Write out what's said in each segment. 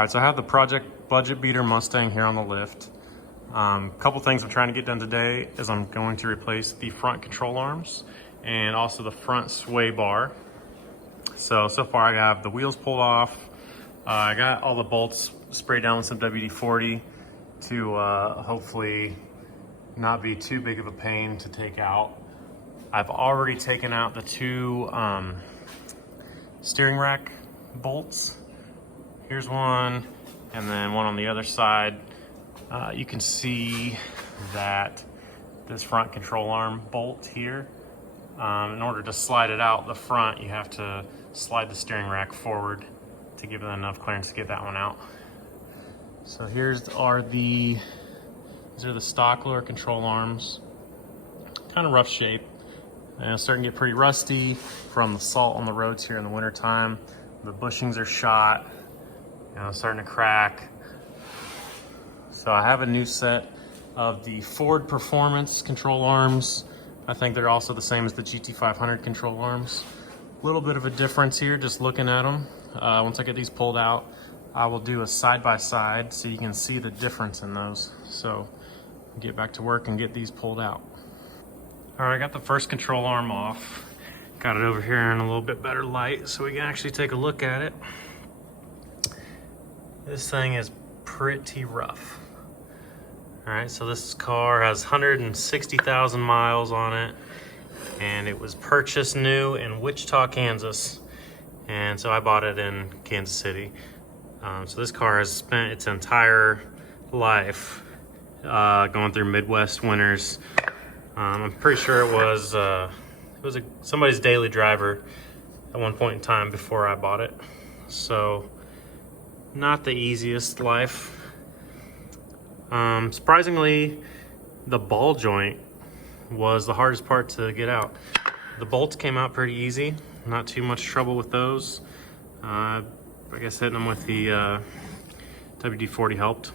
Alright, so I have the Budget Beater Mustang here on the lift. Couple things I'm trying to get done today is I'm going to replace the front control arms and also the front sway bar. So far I have the wheels pulled off. I got all the bolts sprayed down with some WD-40 to hopefully not be too big of a pain to take out. I've already taken out the two steering rack bolts. Here's one, and then one on the other side. You can see that this front control arm bolt here, in order to slide it out the front, you have to slide the steering rack forward to give it enough clearance to get that one out. So these are the stock lower control arms. Kind of rough shape. And it's starting to get pretty rusty from the salt on the roads here in the winter time. The bushings are shot, starting to crack. So I have a new set of the Ford Performance control arms. I think they're also the same as the GT500 control arms. A little bit of a difference here just looking at them. Once I get these pulled out, I will do a side-by-side so you can see the difference in those. So get back to work and get these pulled out. All right, I got the first control arm off. Got it over here in a little bit better light so we can actually take a look at it. This thing is pretty rough. All right, so this car has 160,000 miles on it, and it was purchased new in Wichita, Kansas. And so I bought it in Kansas City. So this car has spent its entire life going through Midwest winters. I'm pretty sure it was somebody's daily driver at one point in time before I bought it. So not the easiest life. Surprisingly, the ball joint was the hardest part to get out. The bolts came out pretty easy, not too much trouble with those. I guess hitting them with the WD-40 helped.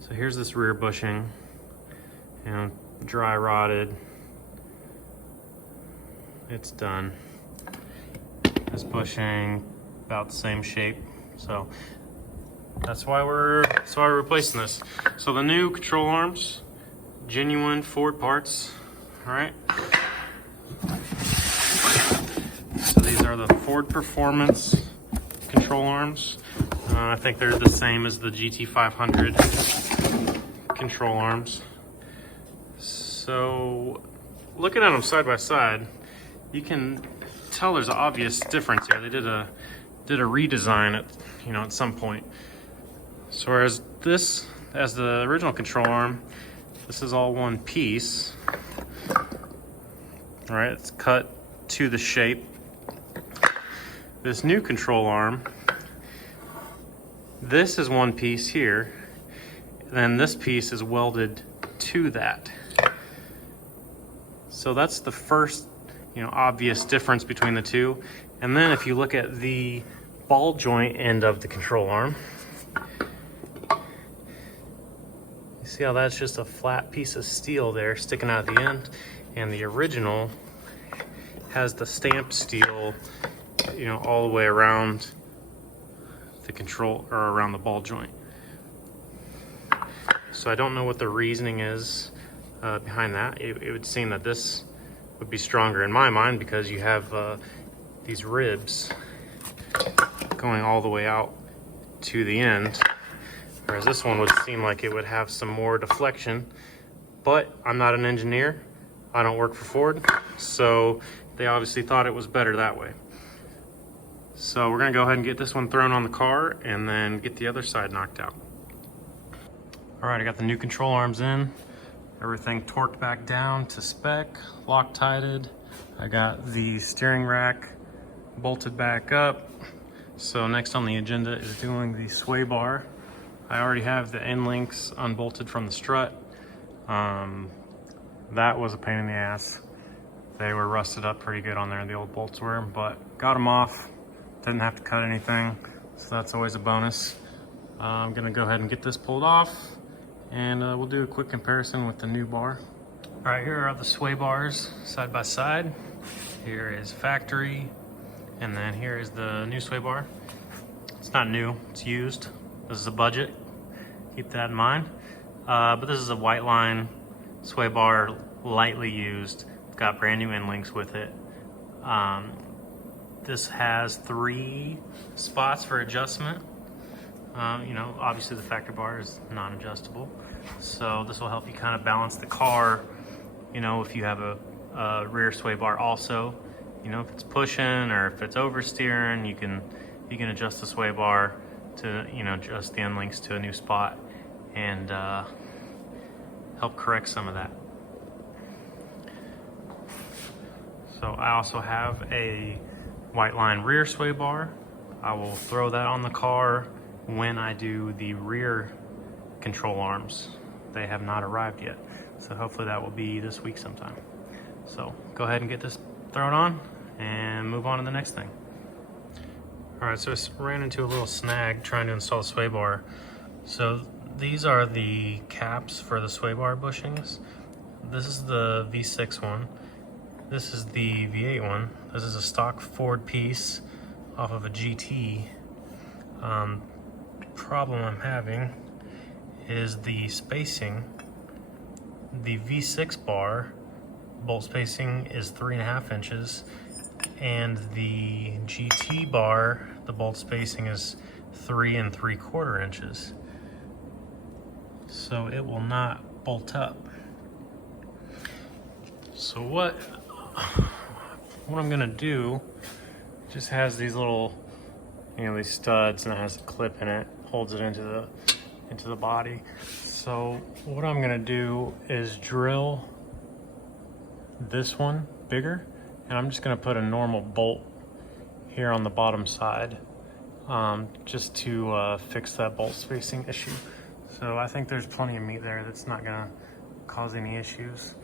So here's this rear bushing, dry rotted. It's done. This bushing about the same shape, so that's why we're replacing this. So the new control arms, genuine Ford parts. All right. So these are the Ford Performance control arms. I think they're the same as the GT500 control arms. So looking at them side by side, you can tell there's an obvious difference here. They did a redesign at some point. So whereas this, as the original control arm, this is all one piece. All right, it's cut to the shape. This new control arm, this is one piece here, then this piece is welded to that. So that's the first, obvious difference between the two. And then if you look at the ball joint end of the control arm, you see how that's just a flat piece of steel there sticking out at the end, and the original has the stamped steel, all the way around the control, or around the ball joint. So I don't know what the reasoning is behind that. It would seem that this would be stronger in my mind because you have these ribs going all the way out to the end, whereas this one would seem like it would have some more deflection. But I'm not an engineer, I don't work for Ford, so they obviously thought it was better that way. So we're gonna go ahead and get this one thrown on the car and then get the other side knocked out. All right, I got the new control arms in, everything torqued back down to spec, Loctited. I got the steering rack bolted back up. So next on the agenda is doing the sway bar. I already have the end links unbolted from the strut. That was a pain in the ass. They were rusted up pretty good on there, the old bolts were, but got them off. Didn't have to cut anything, so that's always a bonus. I'm gonna go ahead and get this pulled off, and we'll do a quick comparison with the new bar. All right, here are the sway bars side by side. Here is factory, and then here is the new sway bar. It's not new, it's used. This is a budget, keep that in mind. But this is a white line sway bar, lightly used. It's got brand new end links with it. This has 3 spots for adjustment. You know, obviously the factor bar is non-adjustable, so this will help you kind of balance the car. You know, if you have a rear sway bar also, you know, if it's pushing or if it's oversteering, you can adjust the sway bar to, you know, adjust the end links to a new spot and help correct some of that. So I also have a white line rear sway bar. I will throw that on the car when I do the rear control arms. They have not arrived yet, so hopefully that will be this week sometime. So go ahead and get this thrown on and move on to the next thing. All right, so I ran into a little snag trying to install the sway bar. So these are the caps for the sway bar bushings. This is the V6 one. This is the V8 one. This is a stock Ford piece off of a GT. Problem I'm having is the spacing. The V6 bar bolt spacing is 3.5 inches, and the GT bar, the bolt spacing is 3 3/4 inches. So it will not bolt up. So what I'm gonna do, just has these little, you know, these studs, and it has a clip in it, holds it into the body. So what I'm gonna do is drill this one bigger, and I'm just gonna put a normal bolt here on the bottom side, just to fix that bolt spacing issue. So I think there's plenty of meat there that's not gonna cause any issues.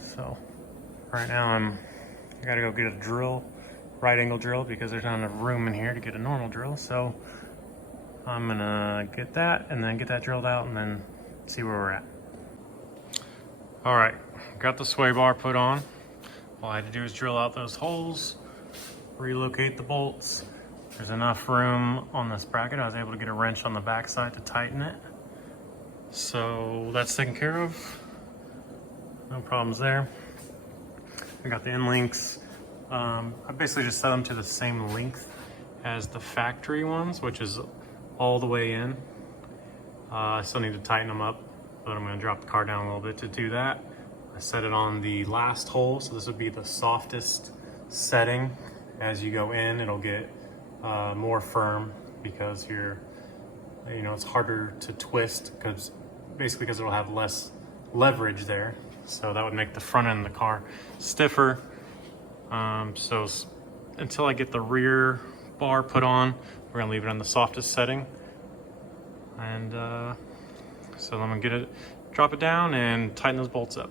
So right now I gotta go get a drill, right angle drill, because there's not enough room in here to get a normal drill. So I'm gonna get that and then get that drilled out and then see where we're at. All right, got the sway bar put on. All I had to do is drill out those holes, relocate the bolts. There's enough room on this bracket. I was able to get a wrench on the back side to tighten it. So that's taken care of. No problems there. I got the end links. I basically just set them to the same length as the factory ones, which is all the way in. I still need to tighten them up, but I'm gonna drop the car down a little bit to do that. I set it on the last hole, so this would be the softest setting. As you go in, it'll get more firm because it's harder to twist, because it'll have less leverage there. So that would make the front end of the car stiffer. So until I get the rear bar put on, we're gonna leave it on the softest setting. And so I'm gonna drop it down and tighten those bolts up.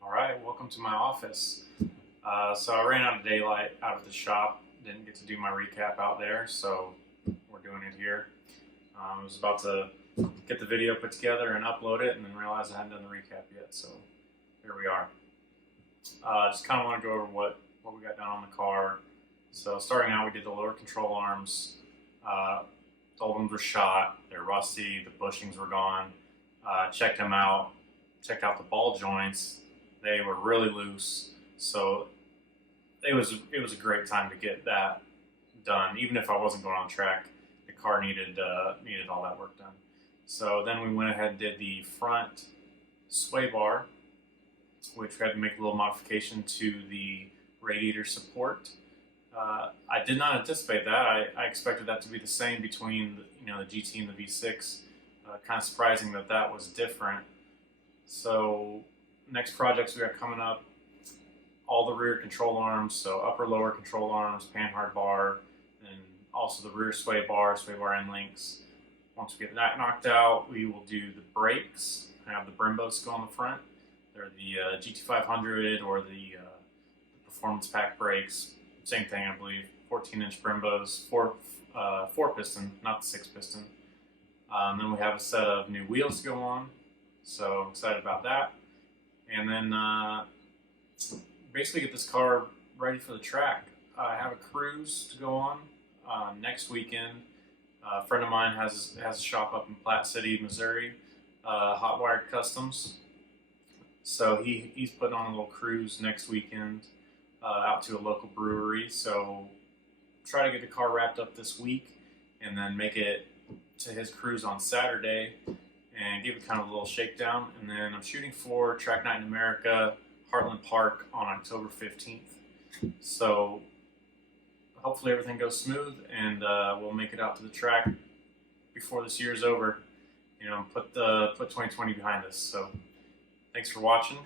All right, welcome to my office. So I ran out of daylight out of the shop, didn't get to do my recap out there, so we're doing it here. I was about to get the video put together and upload it, and then realized I hadn't done the recap yet, so here we are. Just kind of want to go over what we got done on the car. So starting out, we did the lower control arms. The old ones were shot, they're rusty, the bushings were gone. Checked them out, checked out the ball joints. They were really loose, so it was a great time to get that done. Even if I wasn't going on track, the car needed all that work done. So then we went ahead and did the front sway bar, which we had to make a little modification to the radiator support. I did not anticipate that. I expected that to be the same between the GT and the V6. Kind of surprising that was different. So next projects we got coming up, all the rear control arms, so upper lower control arms, panhard bar, and also the rear sway bar end links. Once we get that knocked out, we will do the brakes. I have the Brimbos go on the front. They're the GT500 or the Performance Pack brakes. Same thing, I believe. 14-inch Brimbos, four piston, not the 6 piston. Then we have a set of new wheels to go on, so I'm excited about that. And then basically get this car ready for the track. I have a cruise to go on next weekend. A friend of mine has a shop up in Platte City, Missouri, Hot Wired Customs. So he's putting on a little cruise next weekend out to a local brewery. So try to get the car wrapped up this week and then make it to his cruise on Saturday and give it kind of a little shakedown. And then I'm shooting for Track Night in America, Heartland Park on October 15th. So hopefully everything goes smooth and we'll make it out to the track before this year's over. You know, put 2020 behind us. So thanks for watching.